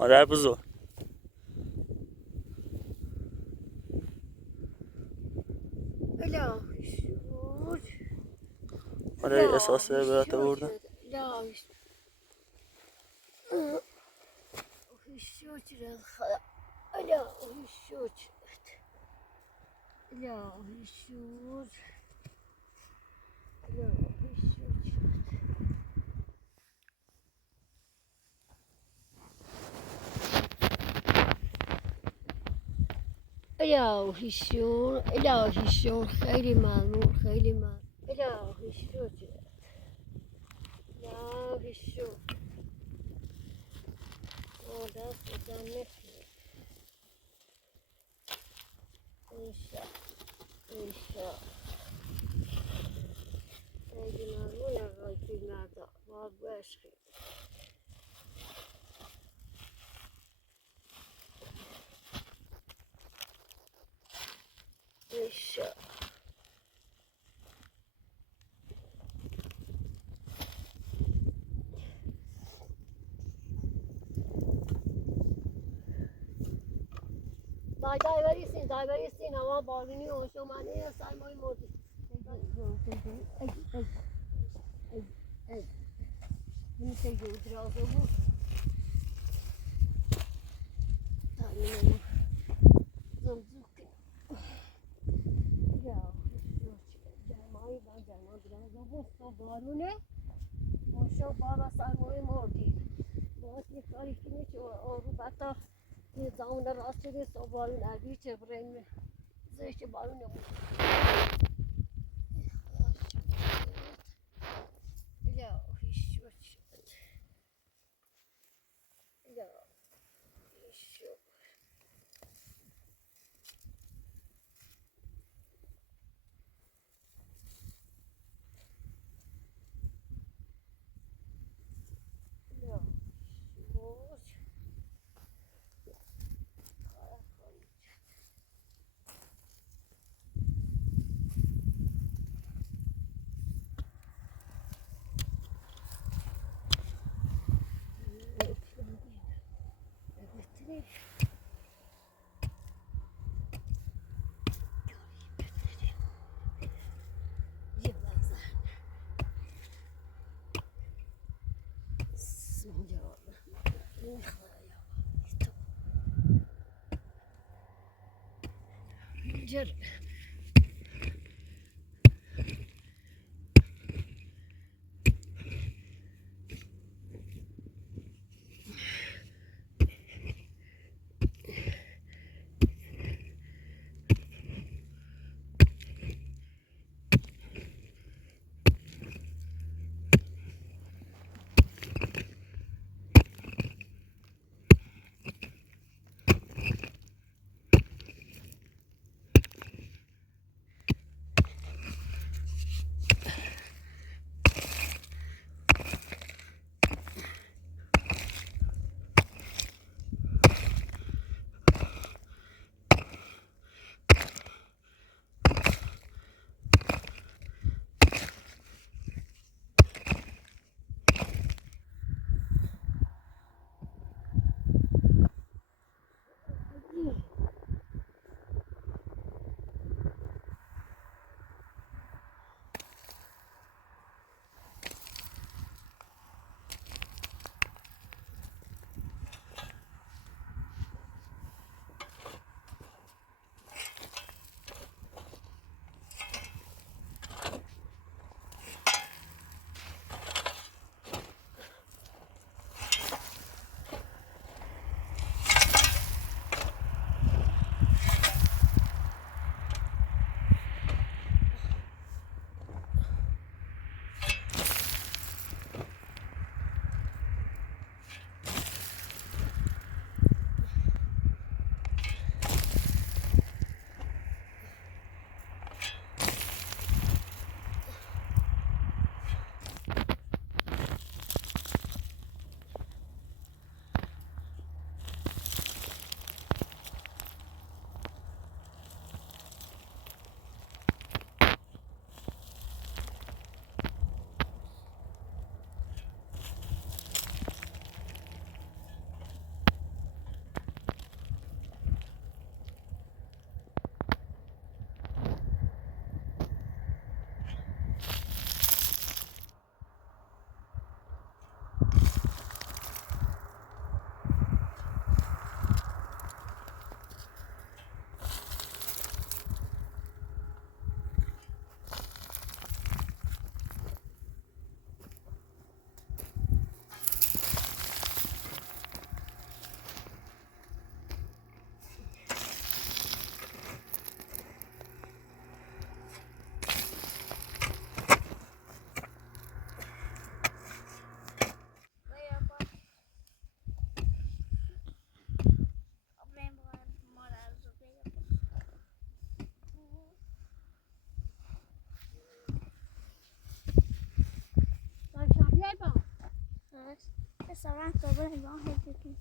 مادر بزرگ مادر احساس داره برات بردن الهی شور الهی شور خیلی ممنون خیلی ممنون الهی شور الهی شور دست بزن نکنه ایشا ایشا خیلی ممنون آقای پیرمردا بار بشخی ایشا دای بریستین هوا بارونی هوشومنی سرمای مردی این خیلی درازه بود تمیم زمزوک یا جمعی با جمع درازه بود تو بارونه هوشو بابا سرمای مردی باید یک کاری کنی که رو بطا یه زمان راست شده تو بارون عربی چه برین زشت بارون بود یا هیچ یا هیچ جر Restaurant over and long head cooking.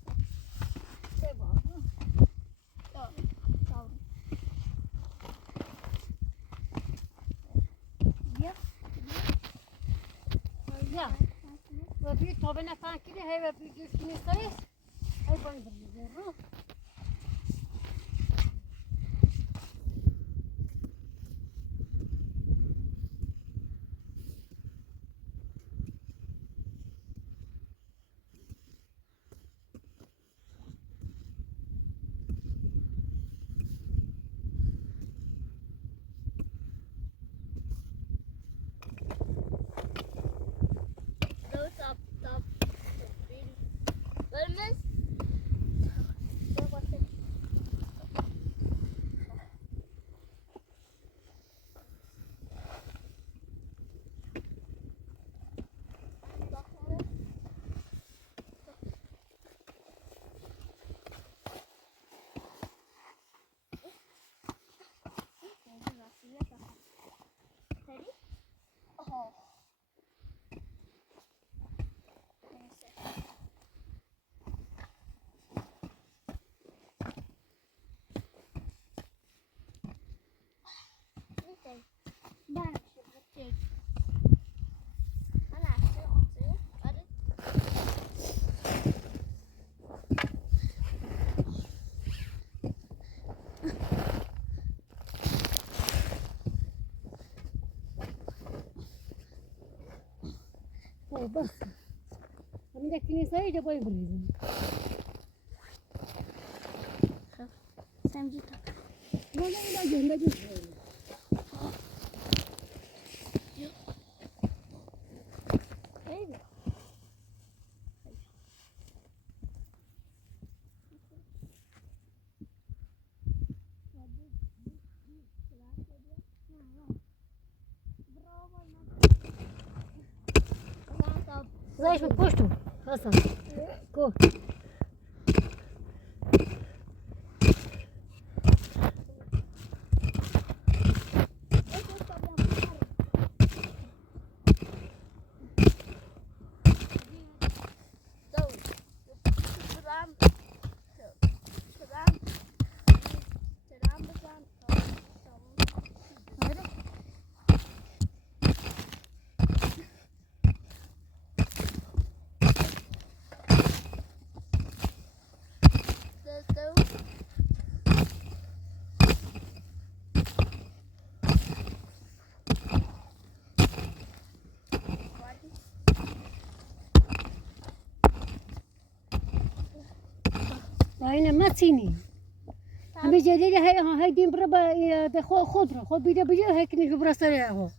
Ja, و بی تو به نفع کلی هی و بی دوست نیست هی باید بریزه رو Those up, top. What is what's it? Ready? Oh. Okay. Ben şimdi أنا عشان أطير أرد بس همین یک کنیسه اینجا باید بریزیم سمجيتها اینا زندگی خیلی. خیلی. Знаешь, мы кошту, Хасан. Ко. اینه متینی. همه جدیدی های دیم برا به خود را خود بیده بجه های کنیش برا سره ها.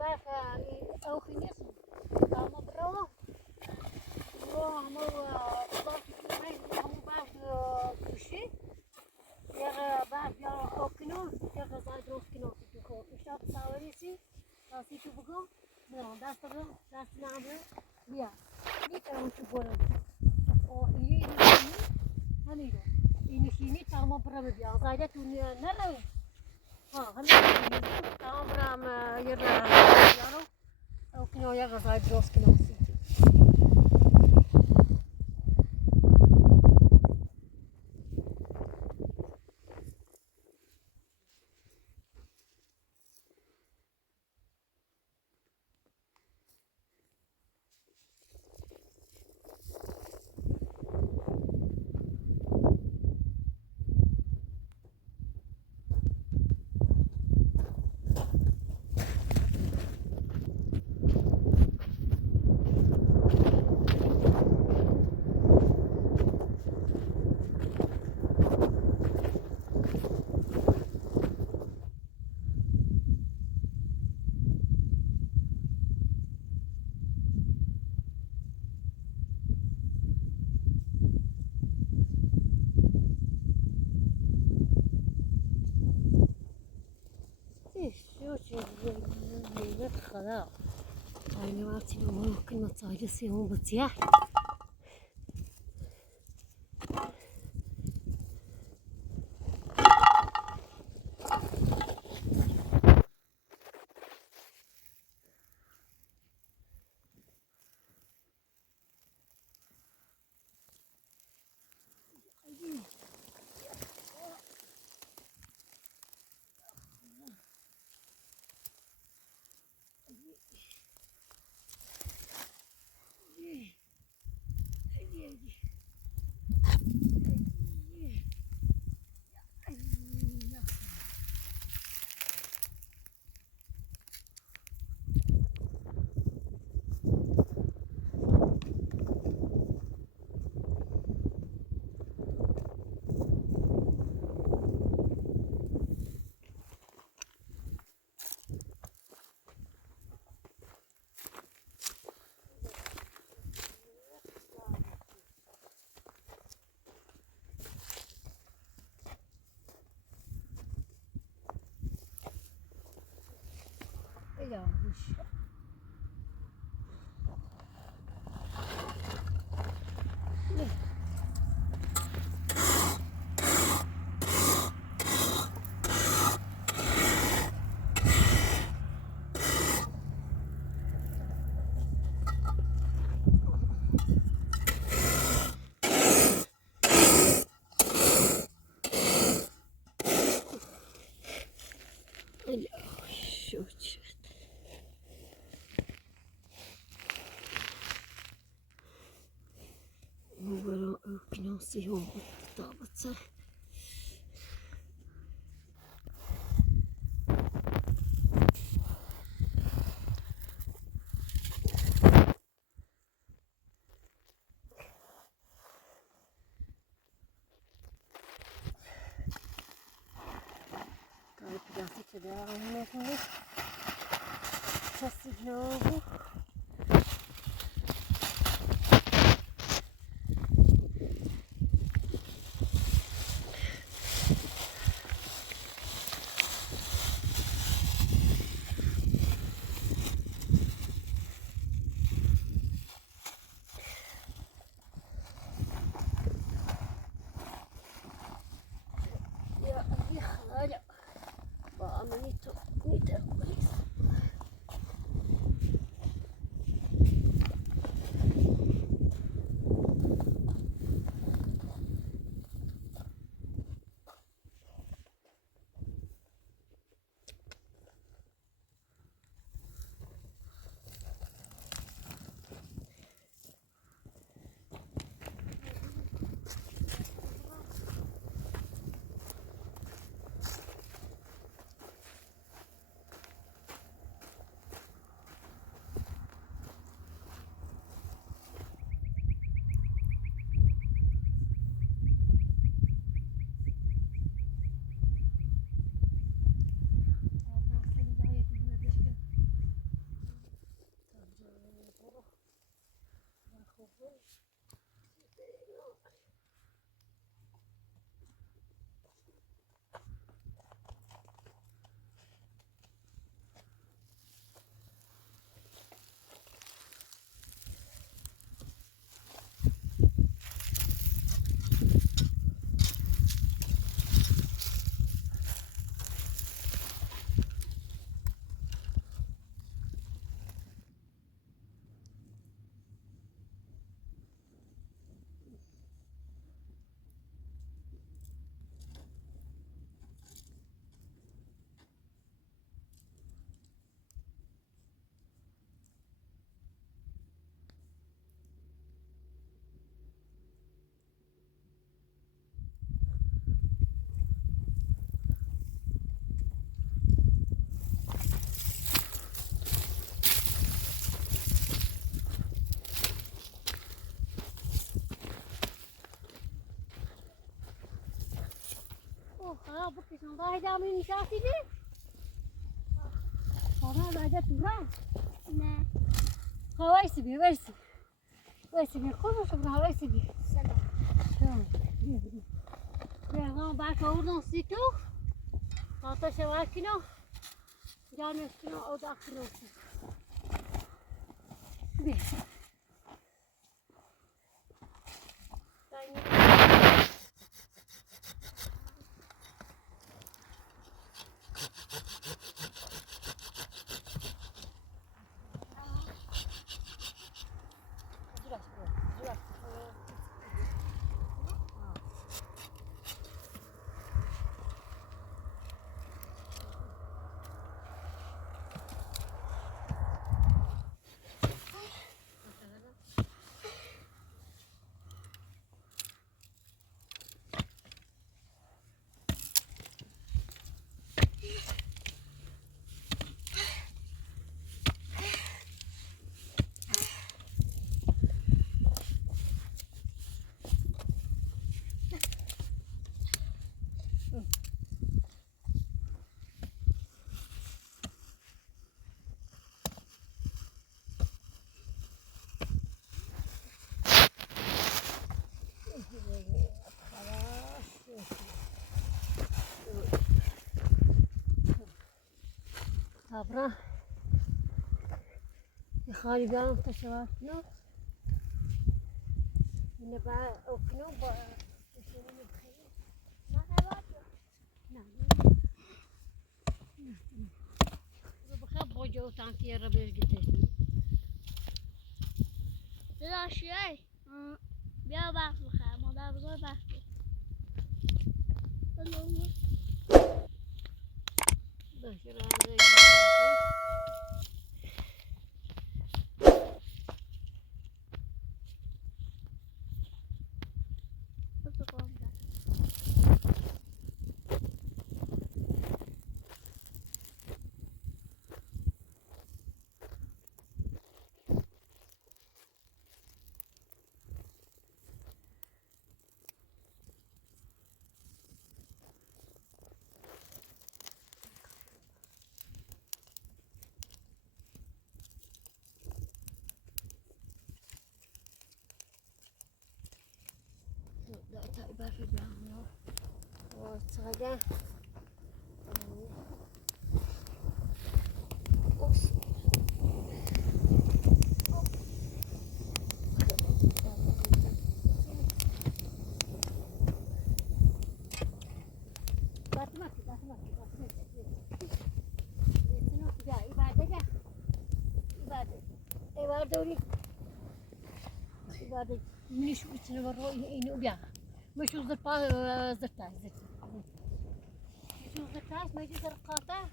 Baik ook in is. Allemaal brouwen. Allemaal baas couché. Ja, baas ja ook knol. Ja, dat is ook knol. Ik sta samen ici. Als ik het begon, nou, dat is toch, dat is namelijk. Ja, niet aan te worden. Oh, hier is het niet. In China allemaal brouwen. Ja, zij dat toen naar. هم تمام برام يلا أو كنا يا غزال دروس كنا شو خلاص يعني ما أعرف ممكن ما تصاجسي هو بتسيح yağmış. Şut. Numero finansijon stavit sig. Plastik där med nu. Plastik logo. Ja. Bara minuter. ها بكش الله دامي نشافي دي صراحة بعد تبرع نه هوايسي بي ويسي بي خذوا شبنا هوايسي بي سلام تمام بيغان بعد كوردن سيتو هاتا شواكينو جانشكينو او داخلو بي Dobra. خالی بیارم تشوار کنم نبا اکنون با ما هوا نه رو بخیر با جو تانکی را بگیرید داشتی بیا برف بخیر مادر بزرگ برف باشه رنده لا تقبل في البحر وصعدا دوري بعد منيش وتنا برو إنه بيا مش وزرقا زرتاش مش وزرتاش ما يجي زرقاته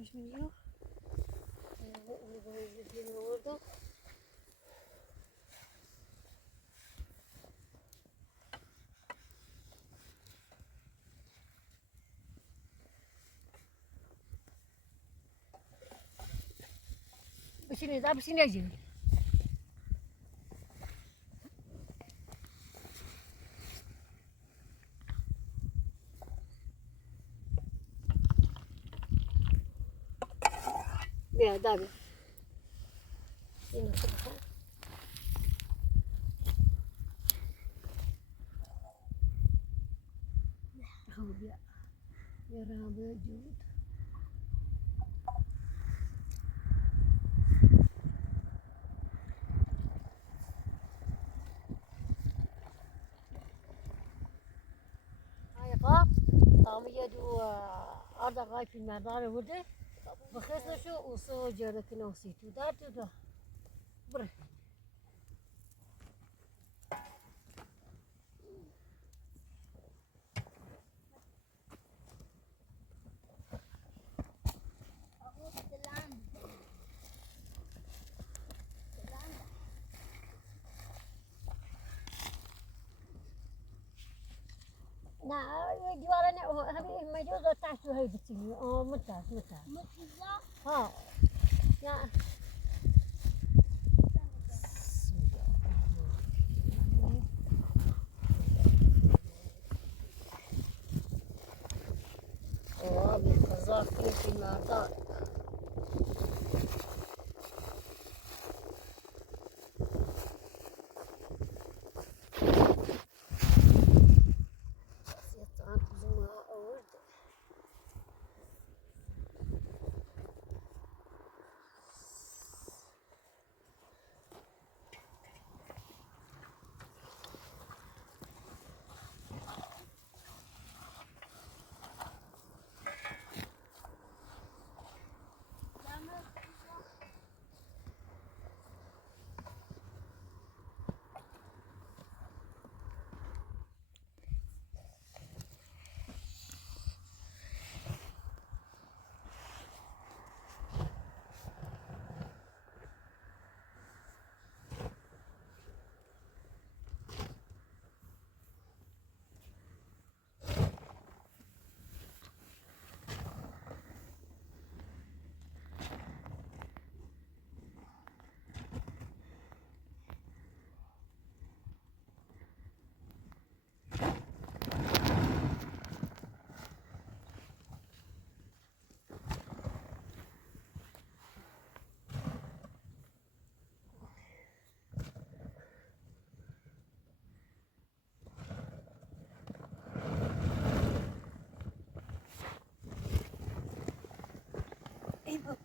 مش مليون بس نجي بيا دابي هنا كده هو بيا يا رابع جود هاي قاف طعمية دو أرض غاي في المدار ورده بخير شو وصو جرك نوسيتو دارتو ده بره لا جوارنا هذه مجوزة تعسو هاي بتسوي متى ها يا بالقزاق في المعطاء ای بابا.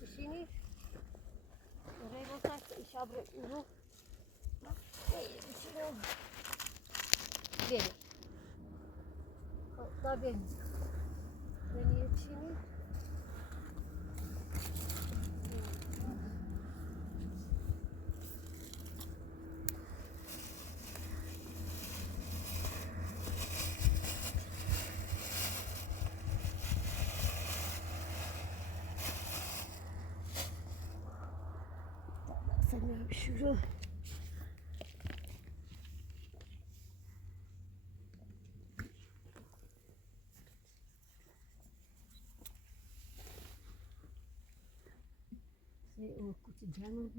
Bişini oraya bakar şabre uru. Bişini geri. Da beni. Beni yetişini. Sana şuru. O cotidiano.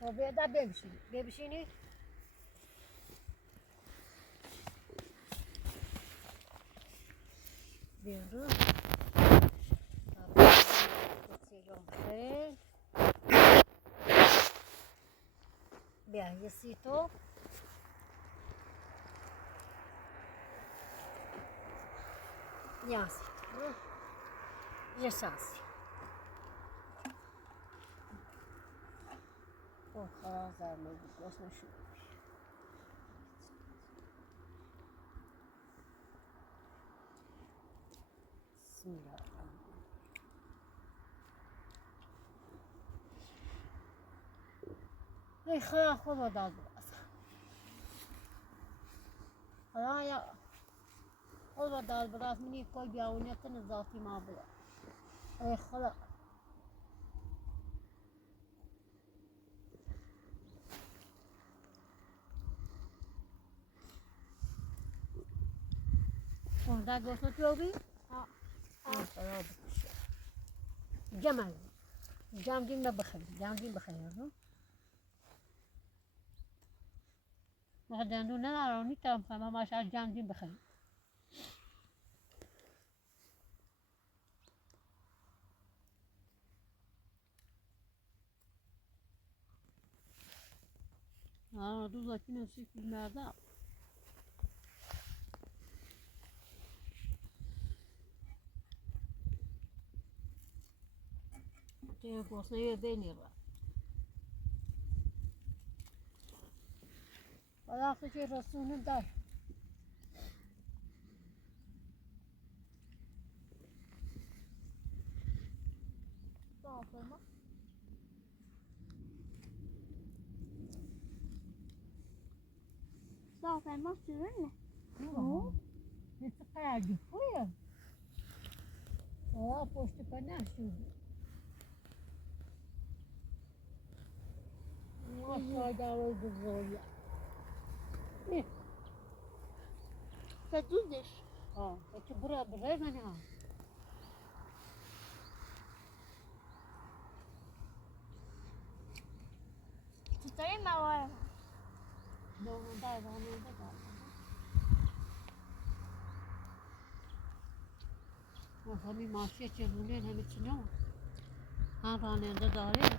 Tabii da bebişini. Bebişini. Diyorum. Viajecito. Ясно. Вже час. О, зараз ми відносно що. Сміла. Ой, холода була. حالا یا خدا دال برات منی کوئی بیاونه تن ذاتی ما بلا ای خدا اون دا گوشت بیابی خدا بکشه جمع دیم بخیر رو ما دندون ندارم میتونم فهمم ماش از جمع دیم بخیر روز اکی نسی فیلم نردم تیه گوشنه یه بینی رو ولی که رسونه دار راهپیما سورونه مثل قرار خویه پشت پا نشد ماشاءالله بزرگه سدودش که برای منه چطوری موارد دار همین ماشیه چگونه همه چنو هم راننده داره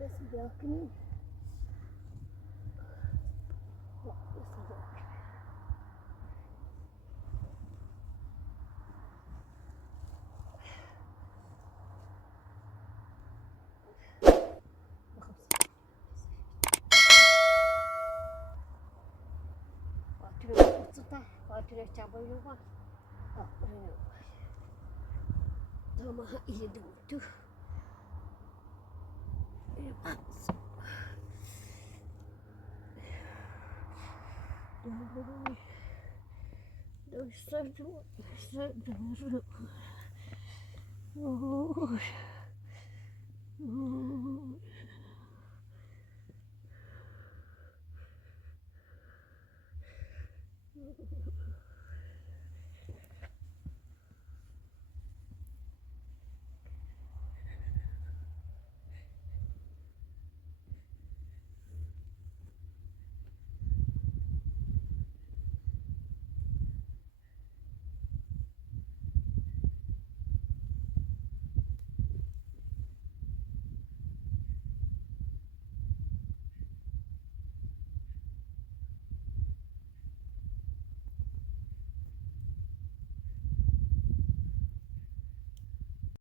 Nasıl yakınım? Nasıl yakınım? Fatire kutuda, fatire çabayı var. Tamam, iyi durdu.